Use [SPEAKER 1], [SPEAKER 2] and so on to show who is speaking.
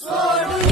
[SPEAKER 1] Soru